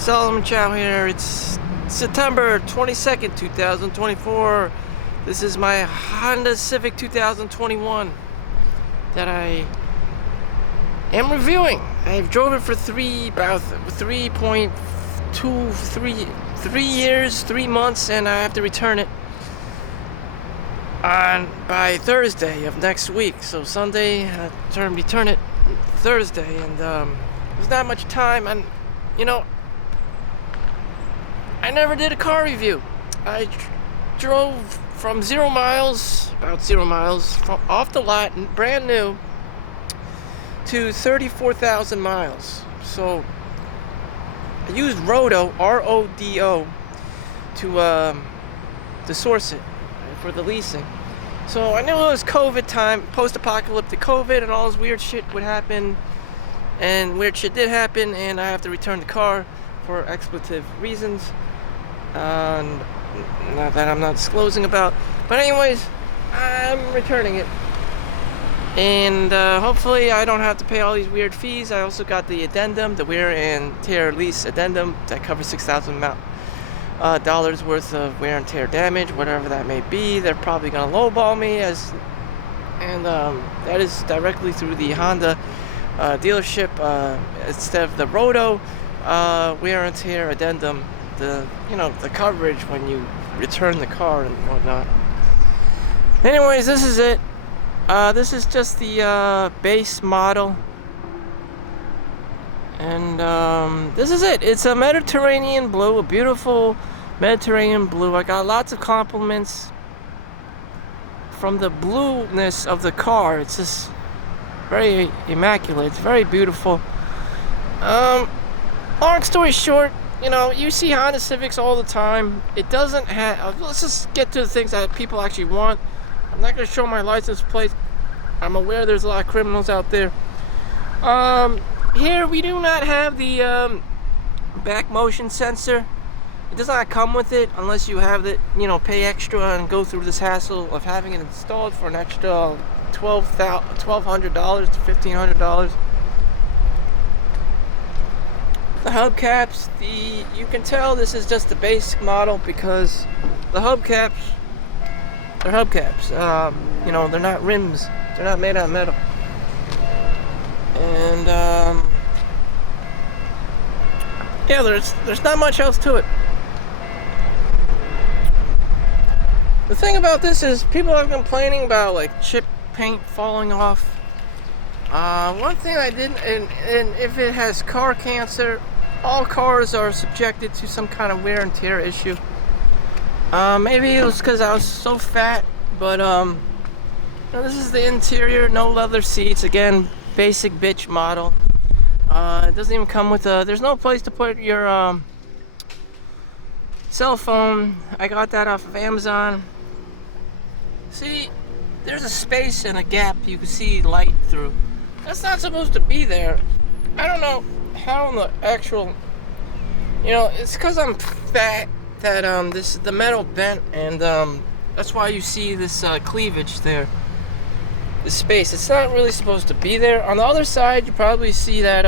Solomon Chau here. It's September 22nd, 2024. This is my Honda Civic 2021 that I am reviewing. I've drove it for about 3 years, 3 months, and I have to return it by Thursday of next week. So Sunday, return it Thursday, and there's not much time. And I never did a car review. I drove from about 0 miles, off the lot, brand new, to 34,000 miles. So I used Rodo, R-O-D-O, to source it for the leasing. So I knew it was COVID time, post-apocalyptic COVID, and all this weird shit would happen. And weird shit did happen, and I have to return the car for expletive reasons. Not that I'm not disclosing about. But anyways, I'm returning it. And hopefully I don't have to pay all these weird fees. I also got the addendum, the wear and tear lease addendum, that covers $6,000 worth of wear and tear damage, whatever that may be. They're probably going to lowball me, and that is directly through the Honda dealership instead of the Rodo wear and tear addendum. The coverage when you return the car and whatnot. Anyways, this is it. This is just the base model, and this is it. It's a Mediterranean blue, a beautiful Mediterranean blue. I got lots of compliments from the blueness of the car. It's just very immaculate. It's very beautiful. Long story short, you see Honda Civics all the time. It doesn't have... Let's just get to the things that people actually want. I'm not going to show my license plate. I'm aware there's a lot of criminals out there. Here we do not have the back motion sensor. It does not come with it unless you have it, pay extra and go through this hassle of having it installed for an extra $1,200 to $1,500. The hubcaps, you can tell this is just the basic model because the hubcaps, they're hubcaps. They're not rims. They're not made out of metal. And yeah, there's not much else to it. The thing about this is people are complaining about like chip paint falling off. One thing I didn't, and if it has car cancer, all cars are subjected to some kind of wear and tear issue. Maybe it was because I was so fat, but this is the interior, no leather seats. Again, basic bitch model. It doesn't even come with there's no place to put your cell phone. I got that off of Amazon. See, there's a space and a gap you can see light through. That's not supposed to be there. I don't know how in the actual, it's because I'm fat that the metal bent, and that's why you see this cleavage there, this space. It's not really supposed to be there. On the other side, you probably see that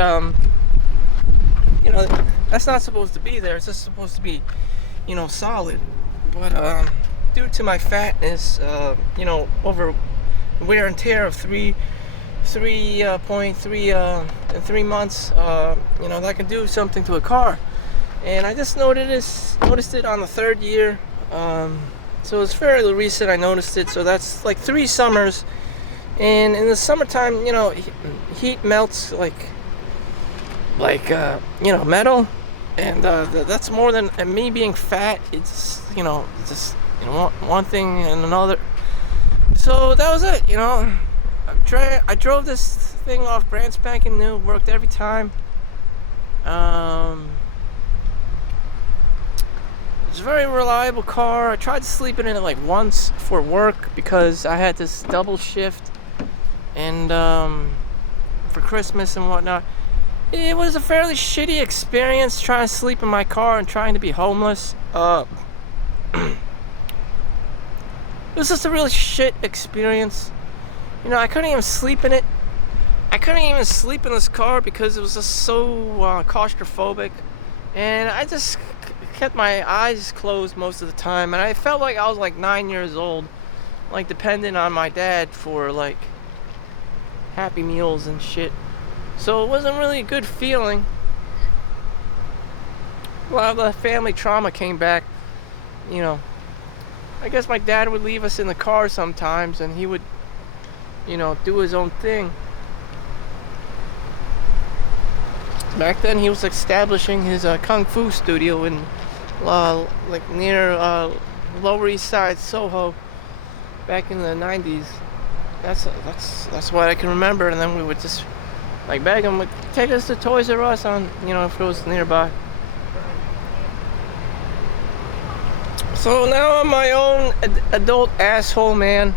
that's not supposed to be there. It's just supposed to be solid. But due to my fatness, over wear and tear of 3.3 in 3 months, that can do something to a car. And I just noticed it on the 3rd year, so it's fairly recent. I noticed it, so that's like 3 summers. And in the summertime, heat melts like metal, and that's more than me being fat. It's one thing and another. So that was it. I drove this thing off brand spanking new, worked every time. It's a very reliable car. I tried to sleep in it like once for work because I had this double shift, and for Christmas and whatnot. It was a fairly shitty experience trying to sleep in my car and trying to be homeless. It was just a really shit experience. I couldn't even sleep in it. I couldn't even sleep in this car because it was just so claustrophobic. And I just kept my eyes closed most of the time, and I felt like I was like 9 years old, like dependent on my dad for like Happy Meals and shit. So it wasn't really a good feeling. A lot of the family trauma came back, you know. I guess my dad would leave us in the car sometimes, and he would, you know, do his own thing. Back then, he was establishing his kung fu studio in, like near Lower East Side, Soho, back in the '90s. That's what I can remember. And then we would just like beg him, like, take us to Toys R Us on, you know, if it was nearby. So now I'm my own adult asshole man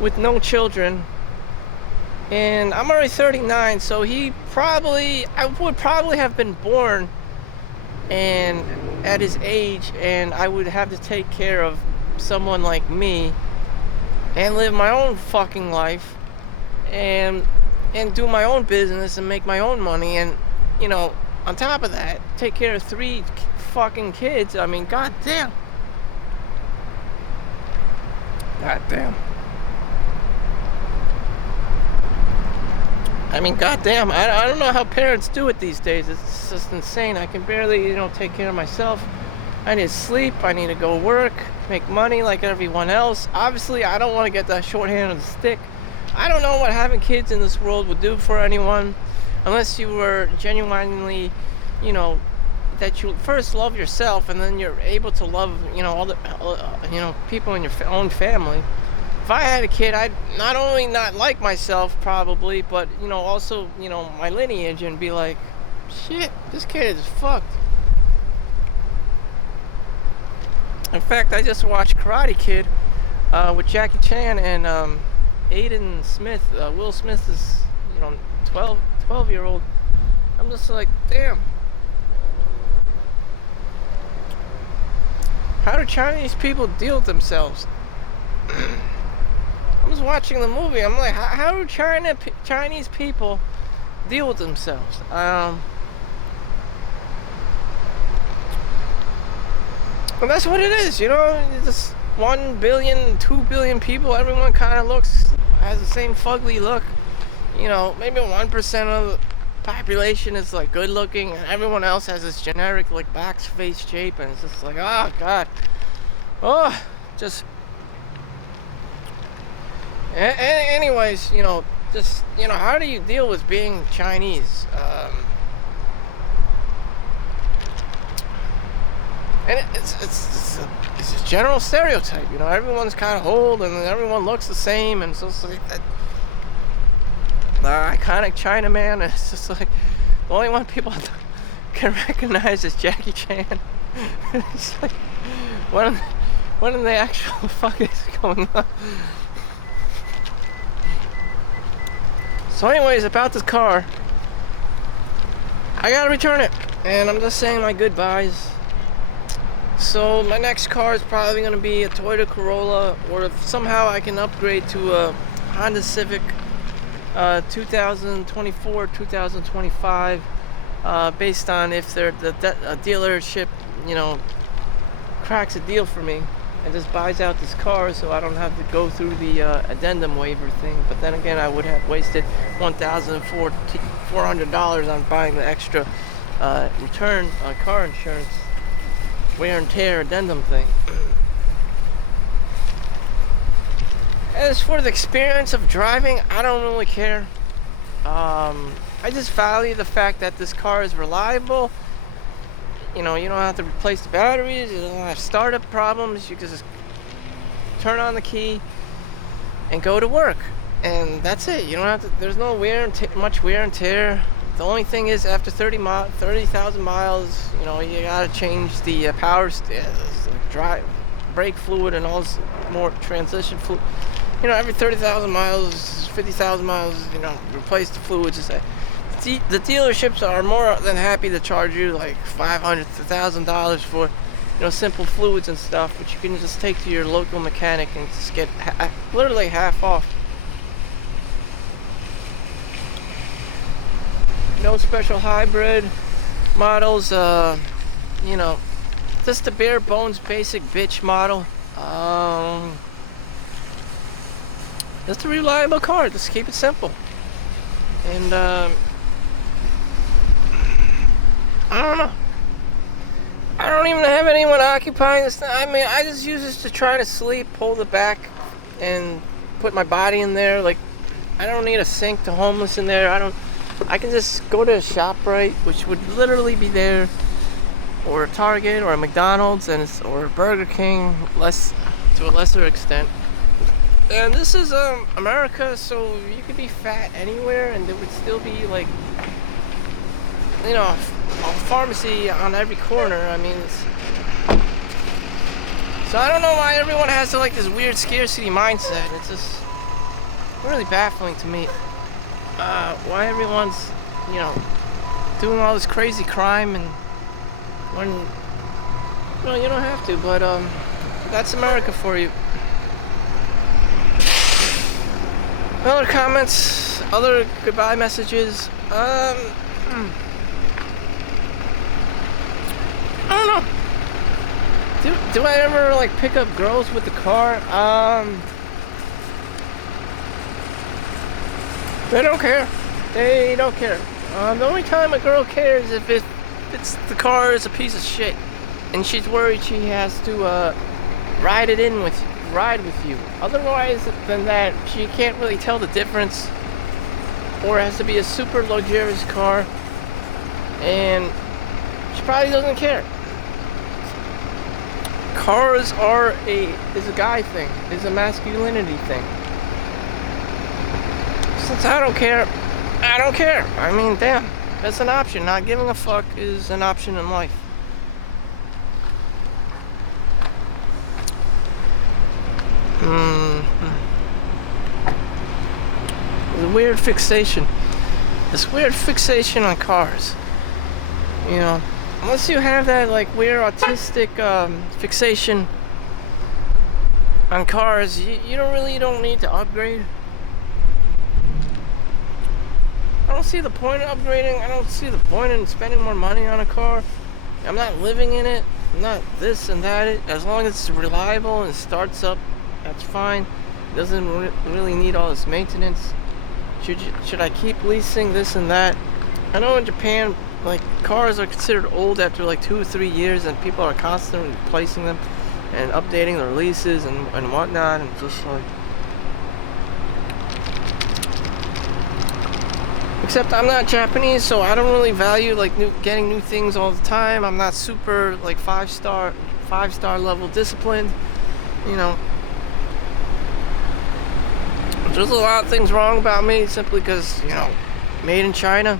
with no children. And I'm already 39, so I would probably have been born and at his age, and I would have to take care of someone like me and live my own fucking life and do my own business and make my own money, and, you know, on top of that, take care of 3 fucking kids. I mean, goddamn. Goddamn. I mean, goddamn, I don't know how parents do it these days. It's just insane. I can barely, you know, take care of myself. I need to sleep. I need to go work, make money like everyone else. Obviously, I don't want to get that short hand of the stick. I don't know what having kids in this world would do for anyone, unless you were genuinely, you know, that you first love yourself, and then you're able to love, you know, all the, you know, people in your own family. If I had a kid, I'd not only not like myself probably, but, you know, also, you know, my lineage, and be like, shit, this kid is fucked. In fact, I just watched Karate Kid with Jackie Chan and Aiden Smith. Will Smith is, you know, 12-year-old. I'm just like, damn. How do Chinese people deal with themselves? I was watching the movie. I'm like, how do Chinese people deal with themselves? Well, that's what it is, you know. Just 1 billion, 2 billion people. Everyone kind of has the same fugly look. You know, maybe 1% of the population is like good looking, and everyone else has this generic like box face shape, and it's just like, oh god, oh, just. Anyways, you know, just, you know, how do you deal with being Chinese? And it's a general stereotype, you know. Everyone's kind of old, and everyone looks the same, and so it's like that. The iconic Chinaman. It's just like the only one people can recognize is Jackie Chan. It's like, what in the actual fuck is going on? So anyways, about this car, I gotta return it, and I'm just saying my goodbyes. So my next car is probably gonna be a Toyota Corolla, or if somehow I can upgrade to a Honda Civic 2024, 2025, based on if a dealership, you know, cracks a deal for me and just buys out this car, so I don't have to go through the addendum waiver thing. But then again, I would have wasted $1,400 on buying the extra return car insurance wear and tear addendum thing. As for the experience of driving, I don't really care. I just value the fact that this car is reliable. You know, you don't have to replace the batteries, you don't have startup problems, you can just turn on the key and go to work. And that's it. You don't have to, there's no much wear and tear. The only thing is, after 30,000 miles, you know, you gotta change the brake fluid and all this more transition fluid. You know, every 30,000 miles, 50,000 miles, you know, replace the fluids. The dealerships are more than happy to charge you like $500 to $1,000 for, you know, simple fluids and stuff, which you can just take to your local mechanic and just get literally half off. No special hybrid, models, you know, just the bare bones basic bitch model. Just a reliable car, just keep it simple. And I don't know. I don't even have anyone occupying this thing. I mean, I just use this to try to sleep, hold it back, and put my body in there. Like, I don't need a sink to homeless in there. I can just go to a ShopRite, which would literally be there, or a Target, or a McDonald's, or a Burger King, to a lesser extent. And this is America, so you could be fat anywhere, and there would still be like, you know, a pharmacy on every corner. I mean, so I don't know why everyone has like this weird scarcity mindset. It's just really baffling to me. Why everyone's, you know, doing all this crazy crime, and when, well, you don't have to, but that's America for you. Other comments, other goodbye messages. I don't know. Do I ever like pick up girls with the car? They don't care. They don't care. The only time a girl cares if it's the car is a piece of shit, and she's worried she has to ride with you. Otherwise than that, she can't really tell the difference, or it has to be a super luxurious car, and she probably doesn't care. Cars is a guy thing, is a masculinity thing. Since I don't care, I don't care. I mean, damn, that's an option. Not giving a fuck is an option in life. There's a weird fixation. This weird fixation on cars. You know, unless you have that like weird autistic fixation on cars, you don't need to upgrade. I don't see the point in upgrading. I don't see the point in spending more money on a car. I'm not living in it. I'm not this and that. As long as it's reliable and starts up, that's fine. It doesn't really need all this maintenance. Should I keep leasing this and that? I know in Japan, like, cars are considered old after like 2 or 3 years, and people are constantly replacing them and updating their leases and whatnot, and just like. Except I'm not Japanese, so I don't really value like getting new things all the time. I'm not super like five star level disciplined, you know. There's a lot of things wrong about me simply because, you know, made in China.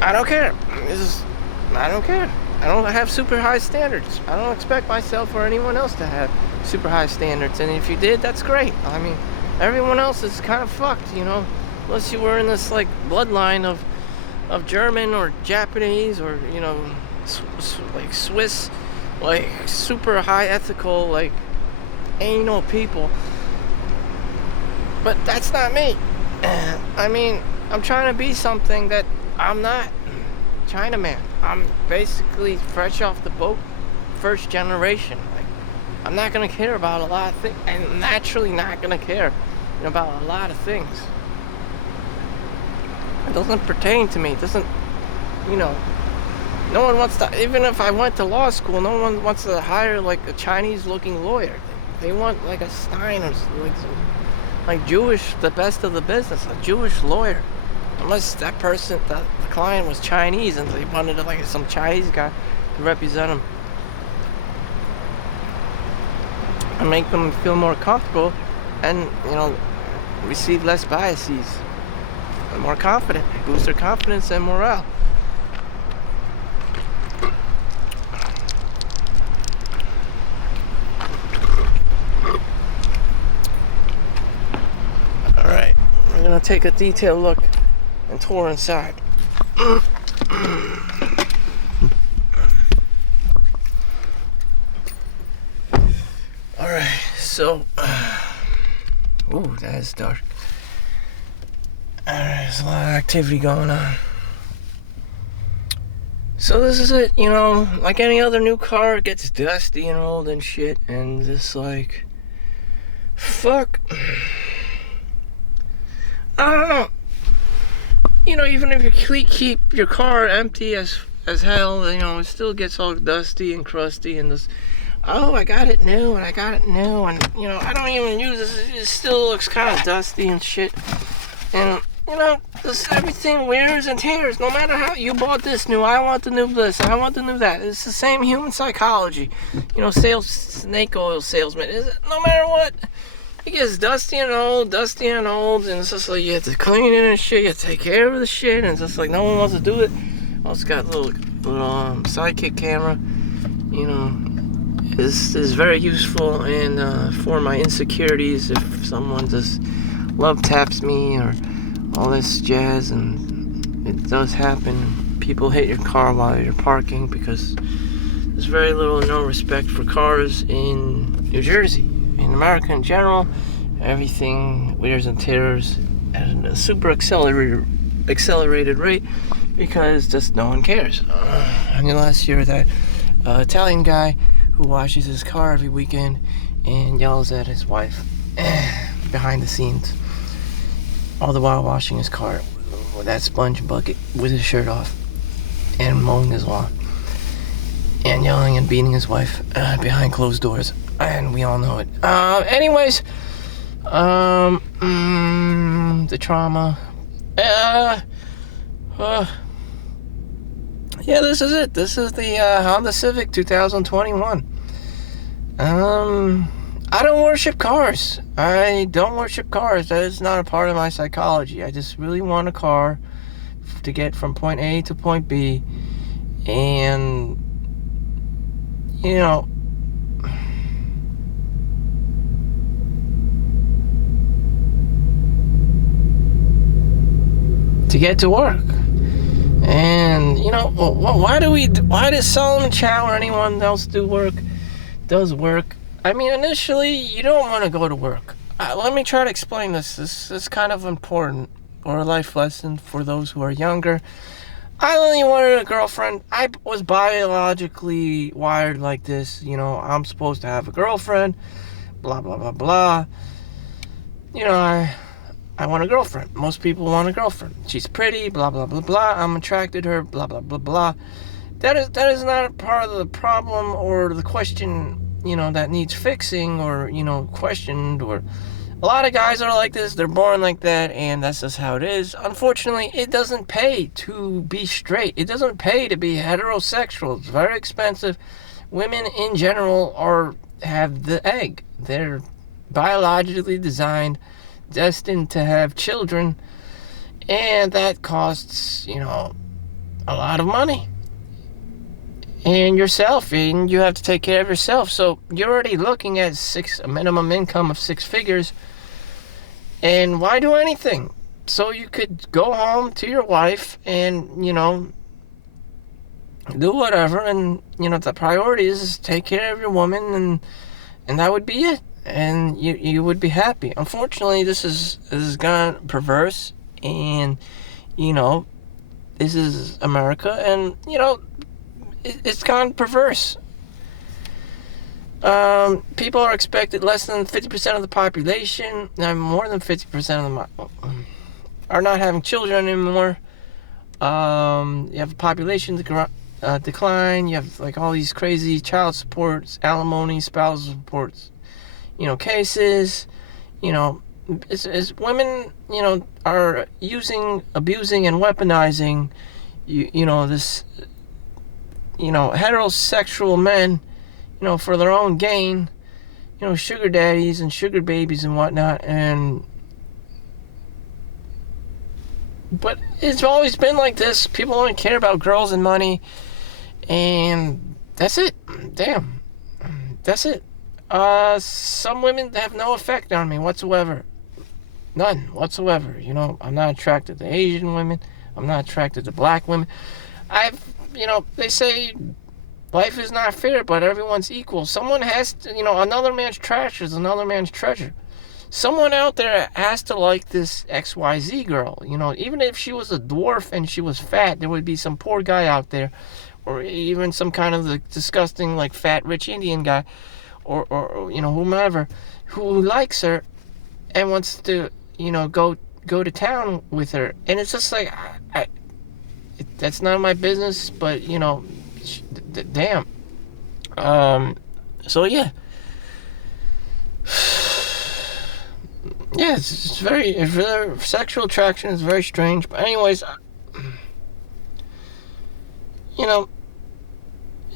I don't care. I don't care. I don't have super high standards. I don't expect myself or anyone else to have super high standards. And if you did, that's great. I mean, everyone else is kind of fucked, you know. Unless you were in this like bloodline of German or Japanese or, you know, like Swiss, like super high ethical, like anal people. But that's not me. I mean, I'm trying to be something that I'm not. Chinaman. I'm basically fresh off the boat, first generation. Like, I'm not gonna care about a lot of things. I'm naturally not gonna care about a lot of things. It doesn't pertain to me. It doesn't, you know. No one wants to. Even if I went to law school, no one wants to hire like a Chinese-looking lawyer. They want like a Stein or like Jewish, the best of the business, a Jewish lawyer. Unless that person, the client was Chinese and they wanted like some Chinese guy to represent them. And make them feel more comfortable and, you know, receive less biases. And more confident, boost their confidence and morale. Alright, we're gonna take a detailed look and tour inside. Alright, so ooh, that is dark. Alright, there's a lot of activity going on. So this is it, you know, like any other new car, it gets dusty and old and shit, and just like, fuck. I don't know. You know, even if you keep your car empty as hell, you know, it still gets all dusty and crusty and this. Oh, I got it new, and you know, I don't even use this. It still looks kind of dusty and shit. And you know, this everything wears and tears. No matter how you bought this new, I want the new this, I want the new that. It's the same human psychology. You know, snake oil salesman. No matter what, it gets dusty and old, and it's just like you have to clean it and shit. You have to take care of the shit, and it's just like no one wants to do it. Well, it's got a little sidekick camera. You know, is very useful, and for my insecurities, if someone just love taps me or all this jazz, and it does happen. People hit your car while you're parking because there's very little or no respect for cars in New Jersey. In America in general, everything wears and tears at a super accelerated rate because just no one cares. I mean, last year that Italian guy who washes his car every weekend and yells at his wife behind the scenes, all the while washing his car with that sponge bucket with his shirt off and mowing his lawn and yelling and beating his wife behind closed doors, and we all know it. Anyways, the trauma. Yeah, this is it. This is the Honda Civic 2021. I don't worship cars. That is not a part of my psychology. I just really want a car to get from point A to point B. And, you know, to get to work. And, you know, why does Solomon Chau or anyone else does work? I mean, initially, you don't want to go to work. Let me try to explain this. This is kind of important, or a life lesson for those who are younger. I only wanted a girlfriend. I was biologically wired like this. You know, I'm supposed to have a girlfriend, blah, blah, blah, blah. You know, I want a girlfriend. Most people want a girlfriend. She's pretty, blah, blah, blah, blah. I'm attracted to her, blah, blah, blah, blah. That is not a part of the problem or the question, you know, that needs fixing or, you know, questioned. Or a lot of guys are like this. They're born like that, and that's just how it is. Unfortunately, it doesn't pay to be straight. It doesn't pay to be heterosexual. It's very expensive. Women in general have the egg. They're biologically designed, destined to have children, and that costs, you know, a lot of money. And yourself, and you have to take care of yourself. So you're already looking at a minimum income of 6 figures. And why do anything? So you could go home to your wife and, you know, do whatever. And, you know, the priority is take care of your woman, and that would be it. And you would be happy. Unfortunately, this is gone perverse, and, you know, this is America, and, you know, it's gone perverse. People are expected, less than 50% of the population, more than 50% of them are not having children anymore. You have a population decline. You have like all these crazy child supports, alimony, spousal supports, you know, cases. You know, it's women, you know, are abusing, and weaponizing, you know, this, you know, heterosexual men, you know, for their own gain, you know, sugar daddies and sugar babies and whatnot. But it's always been like this. People don't care about girls and money, and that's it. Damn, that's it. Some women have no effect on me whatsoever. None whatsoever. You know, I'm not attracted to Asian women. I'm not attracted to black women. You know, they say life is not fair, but everyone's equal. Someone has to, you know, another man's trash is another man's treasure. Someone out there has to like this XYZ girl. You know, even if she was a dwarf and she was fat, there would be some poor guy out there or even some kind of the disgusting, like, fat, rich Indian guy, or whomever, who likes her and wants to, go to town with her. And it's just like, that's none of my business, but, damn. So, yeah. Yeah, it's very, sexual attraction is very strange. But anyways,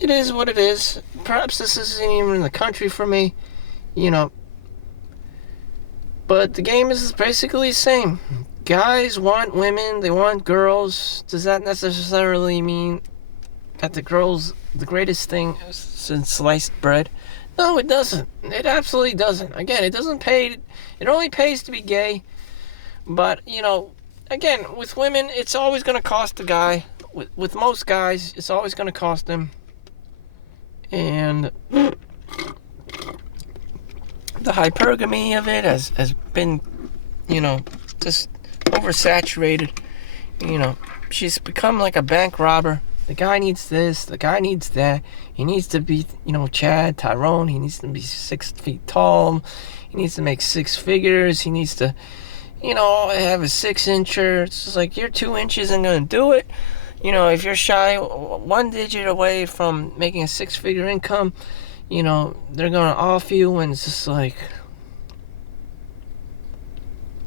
it is what it is. Perhaps this isn't even in the country for me, but the game is basically the same. Guys want women, they want girls. Does that necessarily mean that the girl's the greatest thing since sliced bread? No, it doesn't. It absolutely doesn't. Again, it doesn't pay. It only pays to be gay. But, again, with women, it's always going to cost the guy. With most guys, it's always going to cost them. And the hypergamy of it has been, just oversaturated. She's become like a bank robber. The guy needs this, the guy needs that. He needs to be, Chad, Tyrone. He needs to be 6 feet tall. He needs to make 6 figures. He needs to, have a 6-incher. It's just like, your 2 inches ain't gonna do it. If you're shy 1 digit away from making a 6-figure income, they're gonna off you, and it's just like,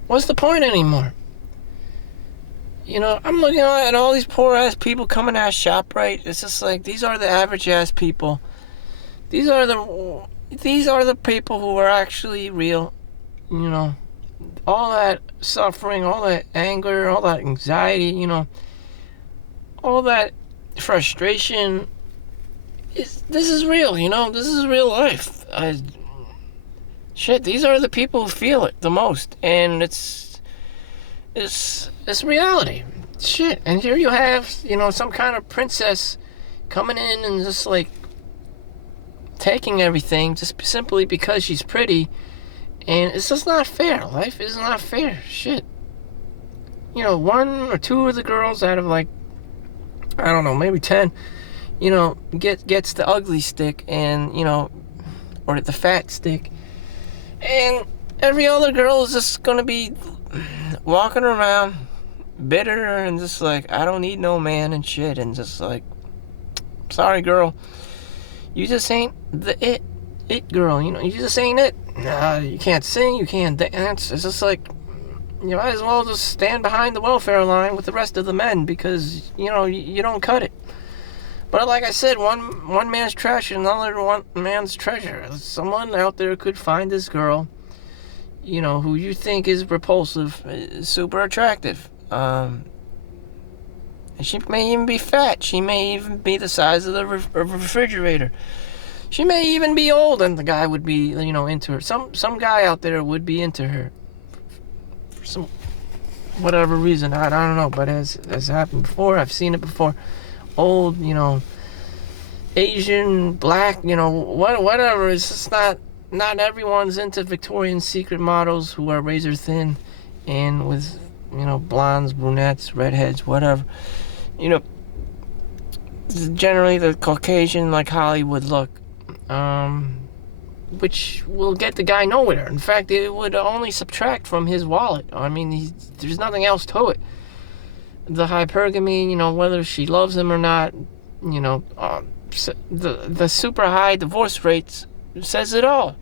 what's the point anymore? I'm looking at all these poor ass people coming out of ShopRite. It's just like, these are the average ass people. These are the people who are actually real. All that suffering, all that anger, all that anxiety, all that frustration. This is real, This is real life. These are the people who feel it the most, and it's reality. Shit. And here you have, some kind of princess coming in and just like taking everything just simply because she's pretty. And it's just not fair. Life is not fair. Shit. 1 or 2 of the girls out of, like, I don't know, maybe 10, gets the ugly stick and, or the fat stick. And every other girl is just gonna be walking around bitter and just like, I don't need no man and shit, and just like, sorry girl, you just ain't the it girl, you just ain't it. Nah, you can't sing, you can't dance. It's just like, you might as well just stand behind the welfare line with the rest of the men, because you don't cut it. But like I said, one man's trash and another one man's treasure. Someone out there could find this girl, who you think is repulsive, is super attractive. And she may even be fat. She may even be the size of the refrigerator. She may even be old, and the guy would be, into her. Some guy out there would be into her for some whatever reason. I don't know, but as happened before, I've seen it before. Old, Asian, black, whatever. It's just not everyone's into Victoria's Secret models who are razor thin and with, blondes, brunettes, redheads, whatever. Generally the Caucasian, like Hollywood look, which will get the guy nowhere. In fact, it would only subtract from his wallet. I mean, there's nothing else to it. The hypergamy, whether she loves him or not, the super high divorce rates says it all.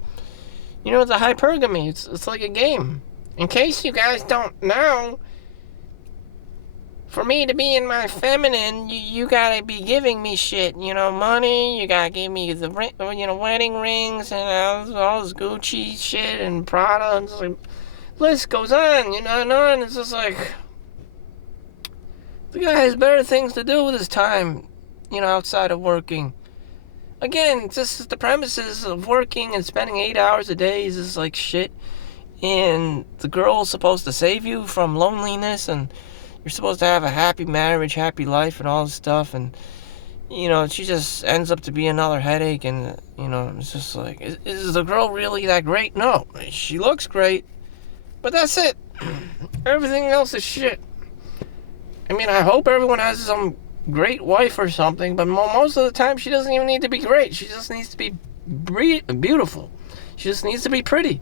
The hypergamy, it's like a game. In case you guys don't know, for me to be in my feminine, you gotta be giving me shit, money. You gotta give me the wedding rings and all this Gucci shit and Prada, and like, list goes on, and it's just like, the guy has better things to do with his time, outside of working. Again, it's just the premises of working and spending 8 hours a day is just like shit. And the girl's supposed to save you from loneliness, and you're supposed to have a happy marriage, happy life, and all this stuff. And, she just ends up to be another headache. And, it's just like, is the girl really that great? No. She looks great, but that's it. Everything else is shit. I mean, I hope everyone has some great wife or something, but most of the time she doesn't even need to be great. She just needs to be beautiful. She just needs to be pretty.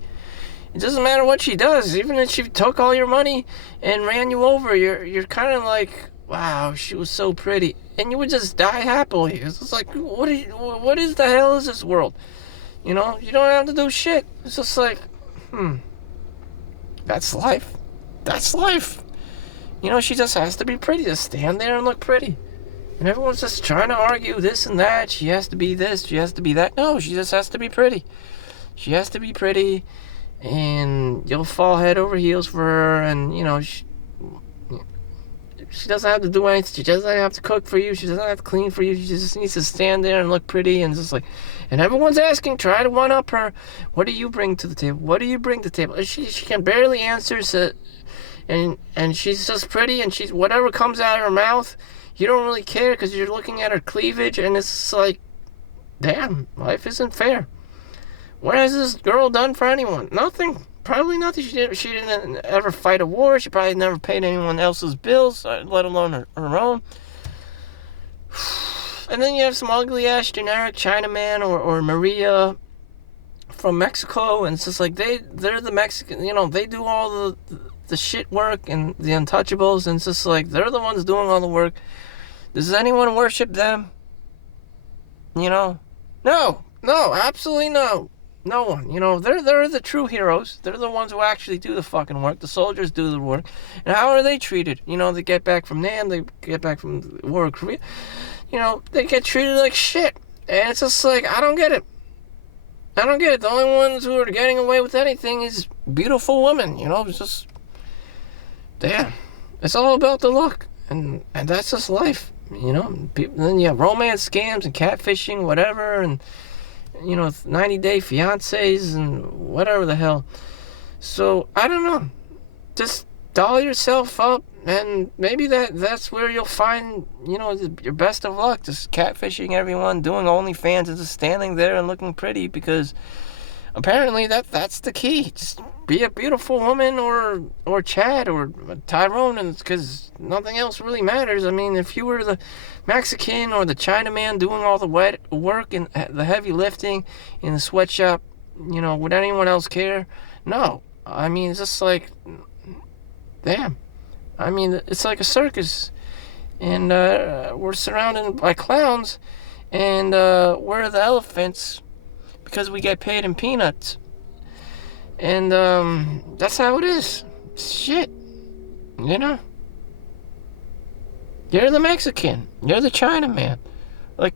It doesn't matter what she does. Even if she took all your money and ran you over, you're kind of like, wow, she was so pretty, and you would just die happily. It's just like, what is the hell is this world? You know, you don't have to do shit. It's just like, that's life. That's life. You know, she just has to be pretty, just stand there and look pretty. And everyone's just trying to argue this and that. She has to be this, she has to be that. No, she just has to be pretty. She has to be pretty, and you'll fall head over heels for her, and, you know, she doesn't have to do anything. She doesn't have to cook for you. She doesn't have to clean for you. She just needs to stand there and look pretty, and just like, and everyone's asking, try to one-up her. What do you bring to the table? What do you bring to the table? She can barely answer, so, and she's just pretty, and she's, whatever comes out of her mouth, you don't really care because you're looking at her cleavage, and it's like, damn, life isn't fair. What has this girl done for anyone? Nothing. Probably nothing. She didn't ever fight a war. She probably never paid anyone else's bills, let alone her own. And then you have some ugly-ass generic Chinaman or Maria from Mexico, and it's just like, they're the Mexican, you know, they do all the shit work and the untouchables, and it's just like, they're the ones doing all the work. Does anyone worship them? You know? No, absolutely no. No one. You know, they're the true heroes. They're the ones who actually do the fucking work. The soldiers do the work. And how are they treated? You know, they get back from Nam, they get back from the War of Korea. You know, they get treated like shit. And it's just like, I don't get it. I don't get it. The only ones who are getting away with anything is beautiful women. You know, it's just, damn. It's all about the look. And that's just life. You know, then you have romance scams and catfishing, whatever, and, you know, 90-day fiancés and whatever the hell. So, I don't know. Just doll yourself up, and maybe that's where you'll find, you know, your best of luck. Just catfishing everyone, doing OnlyFans, and just standing there and looking pretty, because apparently that's the key. Just be a beautiful woman, or Chad, or Tyrone, and because nothing else really matters. I mean, if you were the Mexican or the Chinaman doing all the wet work and the heavy lifting in the sweatshop, you know, would anyone else care? No. I mean, it's just like, damn. I mean, it's like a circus, and we're surrounded by clowns, and we're the elephants because we get paid in peanuts. And that's how it is. Shit. You know? You're the Mexican. You're the Chinaman. Like,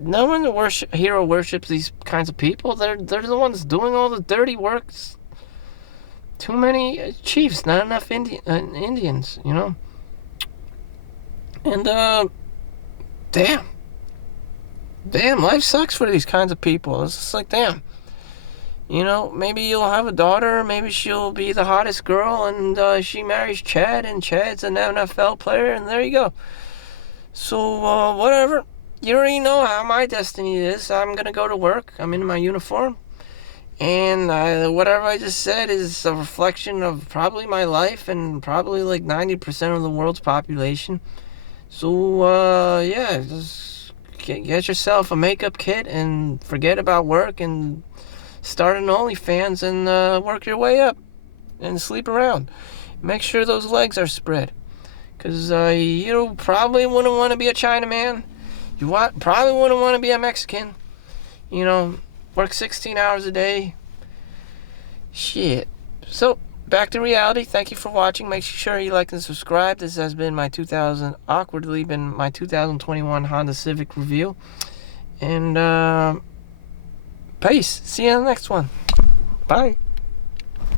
no one hero worships these kinds of people. They're the ones doing all the dirty work. Too many chiefs, not enough Indians, you know? And, damn. Damn, life sucks for these kinds of people. It's just like, damn. You know, maybe you'll have a daughter, maybe she'll be the hottest girl, and she marries Chad, and Chad's an NFL player, and there you go. So, whatever. You already know how my destiny is. I'm gonna go to work. I'm in my uniform. And whatever I just said is a reflection of probably my life and probably like 90% of the world's population. So, yeah, just get yourself a makeup kit and forget about work and start an OnlyFans and work your way up and sleep around. Make sure those legs are spread, because you probably wouldn't want to be a Chinaman. You probably wouldn't want to be a Mexican. You know, work 16 hours a day. Shit. So, back to reality. Thank you for watching. Make sure you like and subscribe. This has been my 2021 Honda Civic review. And, peace. See you in the next one. Bye.